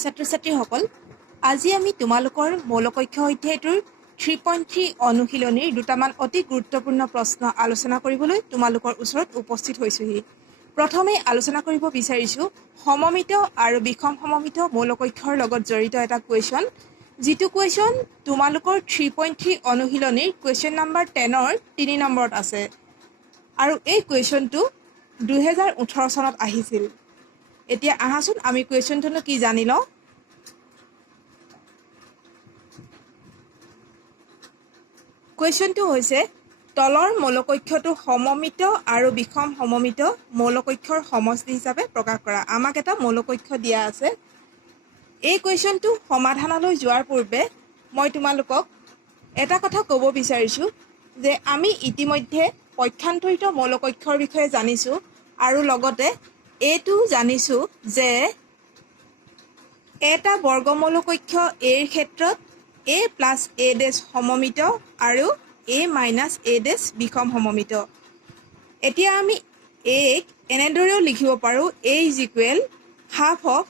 ছাত্ৰ-ছাত্ৰীসকল আজি আমি তোমালোকৰ মৌলকক্ষ অধ্যায়টোৰ 3.3 অনুশীলনীৰ দুটামান অতি গুৰুত্বপূৰ্ণ প্ৰশ্ন আলোচনা কৰিবলৈ তোমালোকৰ ওচৰত উপস্থিত হৈছোহি। প্ৰথমে আলোচনা কৰিব বিচাৰিছোঁ সমমিত আৰু বিষম সমমিত মৌলকক্ষৰ লগত জড়িত এটা কুৱেশ্যন, যিটো কুৱেশ্যন তোমালোকৰ 3.3 অনুশীলনীৰ কুৱেশ্যন নম্বৰ 10ৰ 3 নম্বৰত আছে আৰু এই কুৱেশ্যনটো 2018 চনত আহিছিল। এতিয়া আহাচোন আমি কুৱেশ্যনটো কি জানি লওঁ। কুৱেশ্যনটো হৈছে তলৰ মৌলকক্ষটো সমমিত আৰু বিষম সমমিত মৌলকক্ষৰ সমষ্টি হিচাপে প্ৰকাশ কৰা। আমাক এটা মৌলকক্ষ দিয়া আছে। এই কুৱেশ্যনটো সমাধানলৈ যোৱাৰ পূৰ্বে মই তোমালোকক এটা কথা ক'ব বিচাৰিছোঁ যে আমি ইতিমধ্যে পক্ষান্তৰিত মৌলকক্ষৰ বিষয়ে জানিছোঁ আৰু লগতে এইটো জানিছোঁ যে এটা বৰ্গমৌলকক্ষ এৰ ক্ষেত্ৰত a প্লাছ a ডেছ সমমিত আৰু a মাইনাছ a ডেছ বিষম সমমিত। এতিয়া আমি aক এনেদৰেও লিখিব পাৰোঁ a is equal half of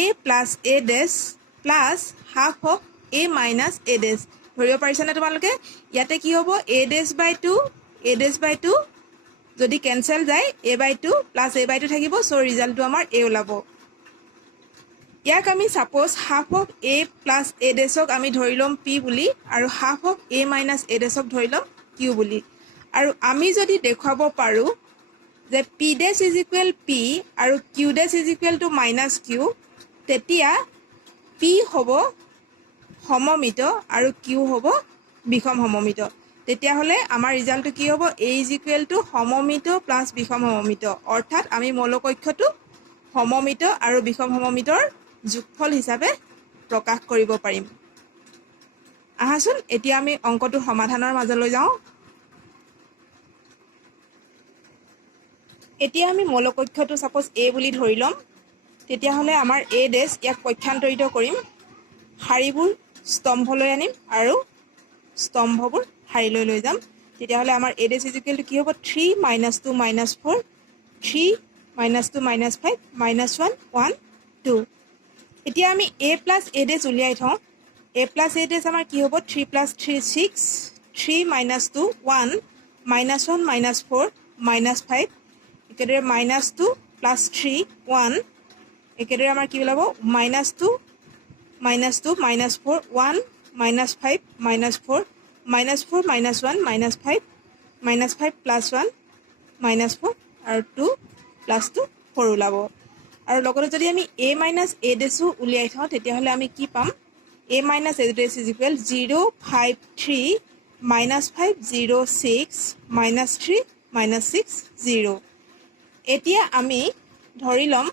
a plus a dash plus half of a minus a dash. ধৰিব পাৰিছানে তোমালোকে? ইয়াতে কি হ'ব a ডেছ বাই 2 a ডেছ বাই 2 যদি কেঞ্চেল যায় a বাই 2 প্লাছ a বাই 2 থাকিব। চ' ৰিজাল্টটো আমাৰ a ওলাব। ইয়াক আমি suppose half of a plus a ডেছক আমি ধৰি ল'ম p বুলি আৰু half of a minus a ডেছক ধৰি ল'ম q বুলি। আৰু আমি যদি দেখুৱাব পাৰোঁ যে p dash is equal p আৰু q dash is equal to minus q, তেতিয়া p হ'ব সমমিত আৰু q হ'ব বিষম সমমিত। তেতিয়াহ'লে আমাৰ ৰিজাল্টটো কি হ'ব? a ইজ ইকুৱেল টু সমমিত প্লাছ বিষম সমমিত, অৰ্থাৎ আমি মৌলকক্ষটো সমমিত আৰু বিষম সমমিতৰ যোগফল হিচাপে প্ৰকাশ কৰিব পাৰিম। আহাচোন এতিয়া আমি অংকটোৰ সমাধানৰ মাজলৈ যাওঁ। এতিয়া আমি মৌলকক্ষটো ছাপ'জ a বুলি ধৰি ল'ম। তেতিয়াহ'লে আমাৰ a ডেছ ইয়াক পক্ষান্তৰিত কৰিম, শাৰীবোৰ স্তম্ভলৈ আনিম আৰু স্তম্ভবোৰ শাৰীলৈ লৈ যাম। তেতিয়াহ'লে আমাৰ a dash is equal to কি হ'ব? 3 minus 2 minus 4, 3 minus 2 minus 5 minus 1 1 2। এতিয়া আমি a প্লাছ a ডেছ উলিয়াই থওঁ। a প্লাছ a ডেছ আমাৰ কি হ'ব? 3 plus 3 6, 3 minus 2 1 minus 1 minus 4 minus 5, একেদৰে মাইনাছ 2 প্লাছ 3 1, একেদৰে আমাৰ কি ওলাব? Minus 2 minus 2 minus 4 1 minus 5 minus 4 minus 4 minus 1 minus 5 minus 5 plus 1 minus 4 আৰু 2 প্লাছ 2 4 ওলাব। আৰু লগতে যদি আমি a মাইনাছ a ডেছো উলিয়াই থওঁ তেতিয়াহ'লে আমি কি পাম? a minus a dash is equal 0 5 3 minus 5 0 6 minus 3 minus 6 0। এতিয়া আমি ধৰি ল'ম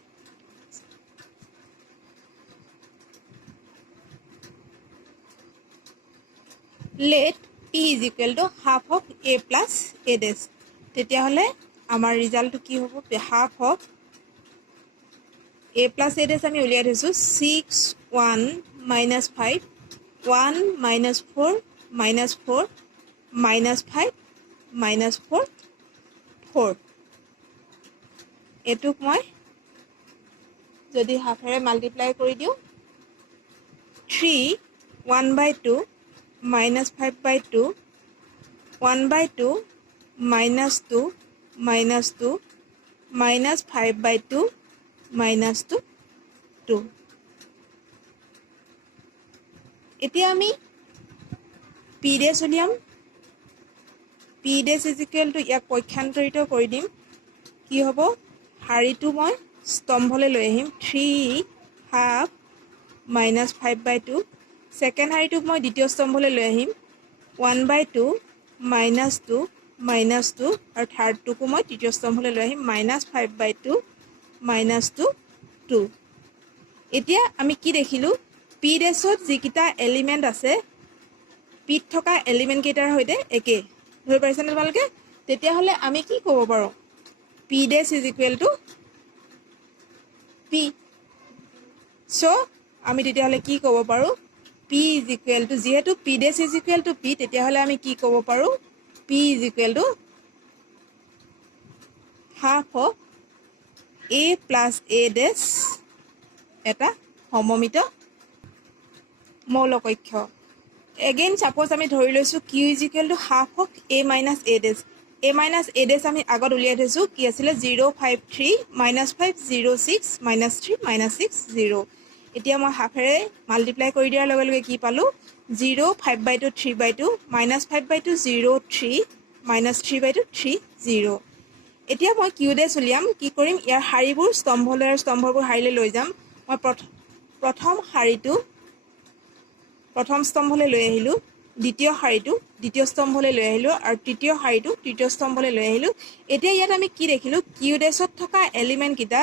let p is equal to half of a plus a dash. তেতিয়াহ'লে আমাৰ ৰিজাল্টটো কি হ'ব? Half of a plus a dash আমি উলিয়াই থৈছোঁ 6 1 minus 5 1 minus 4 minus 4 minus 5 minus 4 4। এইটোক মই যদি হাফেৰে মাল্টিপ্লাই কৰি দিওঁ 3 1 by 2 minus 5 by 2 1 by 2 minus 2 minus 2 minus 5 by 2 minus 2 2। এতিয়া আমি p ডেছ উলিয়াম। p dash is equal to ইয়াক পক্ষান্তৰিত কৰি দিম। কি হ'ব? শাৰীটো মই স্তম্ভলৈ লৈ আহিম 3 হাফ মাইনাছ 5 বাই 2। ছেকেণ্ড শাৰীটোক মই দ্বিতীয় স্তম্ভলৈ লৈ আহিম 1 বাই 2 মাইনাছ 2 মাইনাছ 2 আৰু থাৰ্ডটোকো মই তৃতীয় স্তম্ভলৈ লৈ আহিম মাইনাছ 5 বাই 2 মাইনাছ 2 2। এতিয়া আমি কি দেখিলোঁ? p ডেছত যিকেইটা এলিমেণ্ট আছে পিত থকা এলিমেণ্টকেইটাৰ সৈতে একে। ধৰিব পাৰিছানে তোমালোকে? তেতিয়াহ'লে আমি কি ক'ব পাৰোঁ? p dash is equal to p। So' আমি তেতিয়াহ'লে কি ক'ব পাৰোঁ? p ইজ ইকুৱেল টু, যিহেতু p dash is equal to p, তেতিয়াহ'লে আমি কি ক'ব পাৰোঁ? p is equal to half of a plus a dash এটা সমমিত মৌলকক্ষ এগেইন সাপোজ আমি ধৰি লৈছোঁ q is equal to half of a minus a dash a minus a dash আমি আগত উলিয়াই থৈছোঁ কি আছিলে 053 মাইনাছ 5 06 মাইনাছ 3 মাইনাছ 6 0 এতিয়া মই হাফেৰে মাল্টিপ্লাই কৰি দিয়াৰ লগে লগে কি পালোঁ 0 5/2 3/2 মাইনাছ 5/2 0 3 মাইনাছ 3/2 3 0 এতিয়া মই কিউ ডেছ উলিয়াম কি কৰিম ইয়াৰ শাৰীবোৰ স্তম্ভলৈ আৰু স্তম্ভবোৰ শাৰীলৈ লৈ যাম মই প্ৰথম শাৰীটো প্ৰথম স্তম্ভলৈ লৈ আহিলোঁ দ্বিতীয় শাৰীটো দ্বিতীয় স্তম্ভলৈ লৈ আহিলোঁ আৰু তৃতীয় শাৰীটো তৃতীয় স্তম্ভলৈ লৈ আহিলোঁ এতিয়া ইয়াত আমি কি দেখিলোঁ কিউ ডেছত থকা এলিমেণ্টকেইটা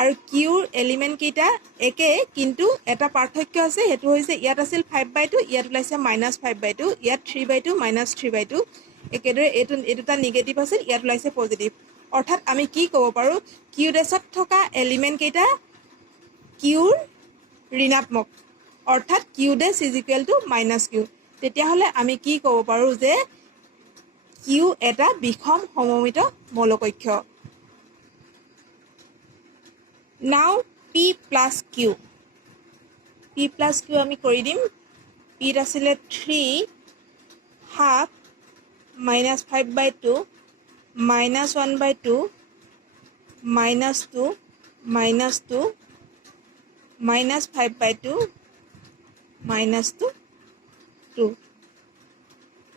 আৰু কিউৰ এলিমেণ্টকেইটা একে কিন্তু এটা পাৰ্থক্য আছে সেইটো হৈছে ইয়াত আছিল 5/2 ইয়াত ওলাইছে মাইনাছ 5/2 ইয়াত 3/2 মাইনাছ 3/2 একেদৰে এইটো এটা নিগেটিভ আছিল ইয়াত ওলাইছে পজিটিভ অৰ্থাৎ আমি কি ক'ব পাৰোঁ কিউ ডেছত থকা এলিমেণ্টকেইটা কিউৰ ঋণাত্মক অৰ্থাৎ q dash is equal to minus q তেতিয়াহ'লে আমি কি ক'ব পাৰোঁ যে কিউ এটা বিষম সমমিত মৌলকক্ষ নাও পি প্লাছ কিউ আমি কৰি দিম পিত আছিলে 3 half minus 5/2 minus 1/2 minus 2 minus 2 minus 5/2 minus 2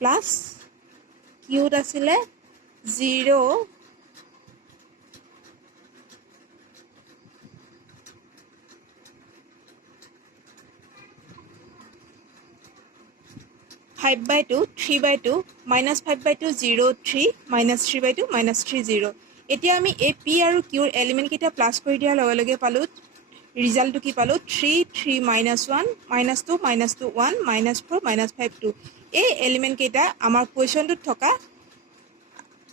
plus কিউত আছিলে 0 5/2 3/2 মাইনাছ 5/2 0 3 মাইনাছ 3/2 মাইনাছ 3 0 এতিয়া আমি এই পি আৰু কিউৰ এলিমেণ্টকেইটা প্লাছ কৰি দিয়াৰ লগে লগে পালোঁ ৰিজাল্টটো কি পালোঁ 3 3 minus 1 minus 2 minus 2 1 minus 4 minus 5 2 এই এলিমেণ্টকেইটা আমাৰ কুৱেশ্যনটোত থকা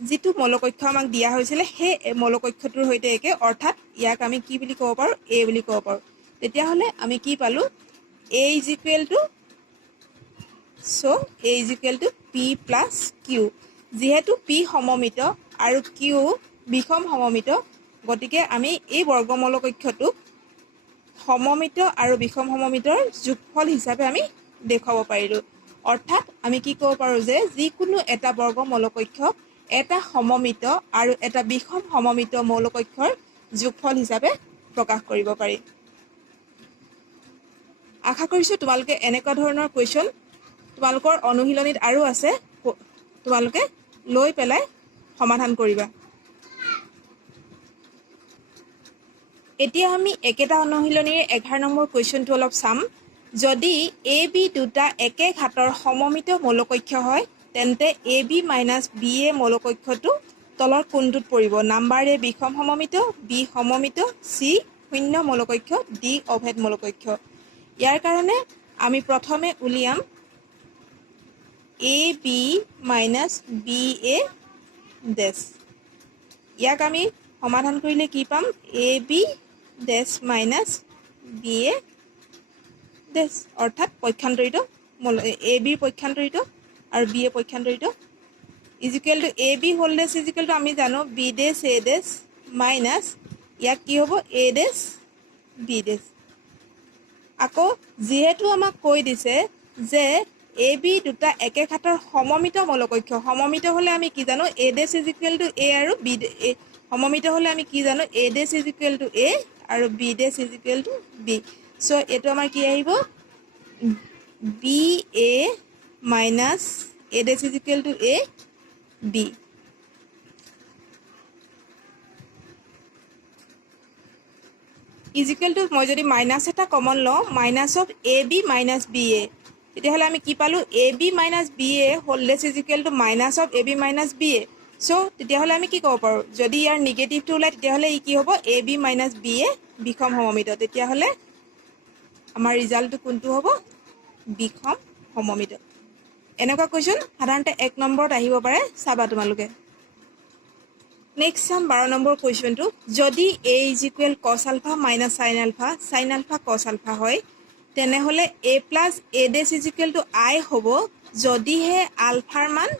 যিটো মৌলকক্ষ আমাক দিয়া হৈছিলে সেই মৌলকক্ষটোৰ সৈতে একে অৰ্থাৎ ইয়াক আমি কি বুলি ক'ব পাৰোঁ এ বুলি ক'ব পাৰোঁ তেতিয়াহ'লে আমি কি পালোঁ A is equal to So A is equal to P plus Q. যিহেতু P সমমিত আৰু Q বিষম সমমিত গতিকে আমি এই বৰ্গমূলকক্ষটোক সমমিত আৰু বিষম সমমিতৰ যোগফল হিচাপে আমি দেখুৱাব পাৰিলোঁ অৰ্থাৎ আমি কি ক'ব পাৰোঁ যে যিকোনো এটা বৰ্গমূলকক্ষ এটা সমমিত আৰু এটা বিষম সমমিত মৌলকক্ষৰ যোগফল হিচাপে প্ৰকাশ কৰিব পাৰি আশা কৰিছোঁ তোমালোকে এনেকুৱা ধৰণৰ কুৱেশ্যন তোমালোকৰ অনুশীলনীত আৰু আছে তোমালোকে লৈ পেলাই সমাধান কৰিবা এতিয়া আমি একেটা অনুশীলনীৰ 11 নম্বৰ কুৱেশ্যনটো অলপ চাম যদি এ বি দুটা একে ঘাতৰ সমমিত মৌলকক্ষ হয় তেন্তে এ বি মাইনাছ বি এ মৌলকক্ষটো তলৰ কোনটোত পৰিব নাম্বাৰ এ বিষম সমমিত বি সমমিত চি শূন্য মৌলকক্ষ ডি অভেদ মৌলকক্ষ ইয়াৰ কাৰণে আমি প্ৰথমে উলিয়াম এ বি মাইনাছ বি এ ডেছ ইয়াক আমি সমাধান কৰিলে কি পাম A B dash minus B এ ডেছ অৰ্থাৎ পক্ষান্তৰিত এ বিৰ পক্ষান্তৰিত আৰু B A পক্ষান্তৰিত is equal two A B whole dash is equal two আমি জানো বি ডেছ এ ডেছ মাইনাছ ইয়াক কি হ'ব এ ডেছ বি ডেছ আকৌ যিহেতু আমাক কৈ দিছে যে এ বি দুটা একে ঘাতৰ সমমিত মৌলকক্ষ সমমিত হ'লে আমি কি জানো A dash is equal to A আৰু বি সমমিত হ'লে আমি কি জানো A dash is equal to A আৰু B dash is equal to B so' এইটো আমাৰ কি আহিব B A minus A dash is equal to A B is equal to মই যদি মাইনাছ এটা কমন লওঁ minus of A B minus B A তেতিয়াহ'লে আমি কি পালোঁ A B minus B A whole dash is equal to minus of A B minus B A so' তেতিয়াহ'লে আমি কি ক'ব পাৰোঁ যদি ইয়াৰ নিগেটিভটো ওলায় তেতিয়াহ'লে ই কি হ'ব এ বি মাইনাছ বি এ বিষম সমমিত তেতিয়াহ'লে আমাৰ ৰিজাল্টটো কোনটো হ'ব বিষম সমমিত এনেকুৱা কুৱেশ্যন সাধাৰণতে 1 নম্বৰত আহিব পাৰে চাবা তোমালোকে নেক্সট চাম 12 নম্বৰ কুৱেশ্যনটো যদি এ ইজ ইকুৱেল কছ আলফা মাইনাছ চাইন আলফা কছ আলফা হয় তেনেহ'লে A plus A dash is equal to I হ'ব যদিহে আলফাৰ মান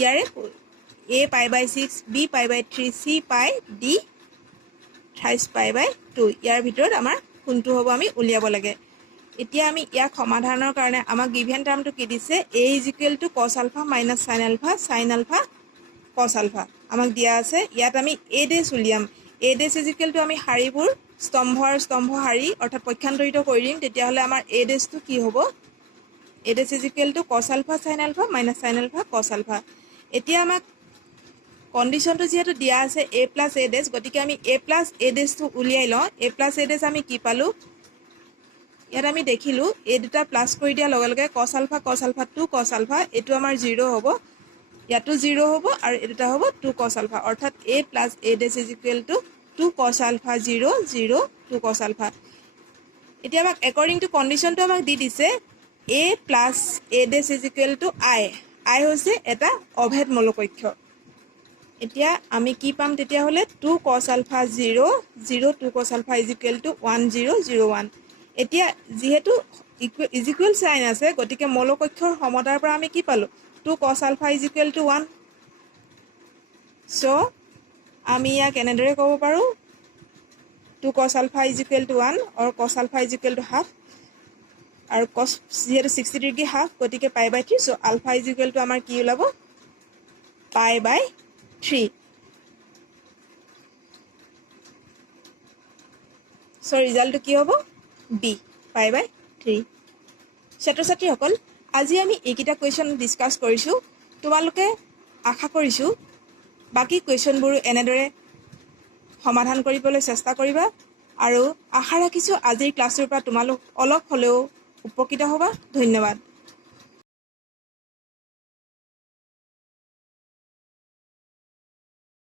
ইয়াৰে A π/6 B π/3 C pi D 28 π/2 ইয়াৰ ভিতৰত আমাৰ কোনটো হ'ব আমি উলিয়াব লাগে এতিয়া আমি ইয়াক সমাধানৰ কাৰণে আমাক গিভেন টাৰ্মটো কি দিছে a = cos alpha minus sin alpha cos alpha আমাক দিয়া আছে ইয়াত আমি a dash উলিয়াম a dash = আমি শাৰীবোৰ স্তম্ভ শাৰী অৰ্থাৎ পক্ষান্তৰিত কৰি দিম তেতিয়া হলে আমাৰ a dash টো কি হ'ব a dash = cos alpha sin alpha minus sin alpha cos alpha এতিয়া আমাক কন্ডিশনটো যেহেতু দিয়া আছে a plus a dash গতিকে আমি a plus a dash টো উলিয়াই লওঁ a plus a dash আমি কি পালো ইয়াত আমি দেখিলো a দুটা প্লাস কৰি দিয়া লগে লগে cos alpha 2 cos alpha এটো আমাৰ 0 হ'ব ইয়াতো 0 হ'ব আৰু এটা হ'ব 2 cos alpha অৰ্থাৎ a plus a dash = 2 cos alpha 0 0 2 cos alpha এতিয়া আমাক according to condition টো আমাক দি দিছে a plus a dash = I হৈছে এটা অভেদ মৌলকক্ষ এতিয়া আমি কি পাম তেতিয়া হলে 2 cos alpha 0 0 2 cos alpha = 1 0 0 1 এতিয়া যেহেতু ইকুৱেল সাইন আছে গতিকে মৌলকক্ষৰ সমতাৰ পৰা আমি কি পালো 2 cos alpha = 1 সো আমি ইয়াক এনেদৰে ক'ব পাৰো 2 cos alpha = 1 or cos alpha = half আৰু cos যেহেতু 60 ডিগ্ৰী হাফ গতিকে π/3 সো alpha = আমাৰ কি ওলাব π/3 সো ৰিজাল্টটো কি হ'ব b π/3 ছাত্ৰ-ছাত্ৰীসকল আজি আমি এইকেইটা কোৱেশ্চন ডিসকাস কৰিছো তোমালোকে আশা কৰিছো বাকি কোৱেশ্চনবোৰ এনেদৰে সমাধান কৰিবলৈ চেষ্টা কৰিবা আৰু আশা ৰাখিছো আজিৰ ক্লাছৰ পৰা তোমালোক অলপ হলেও উপকৃত হ'বা ধন্যবাদ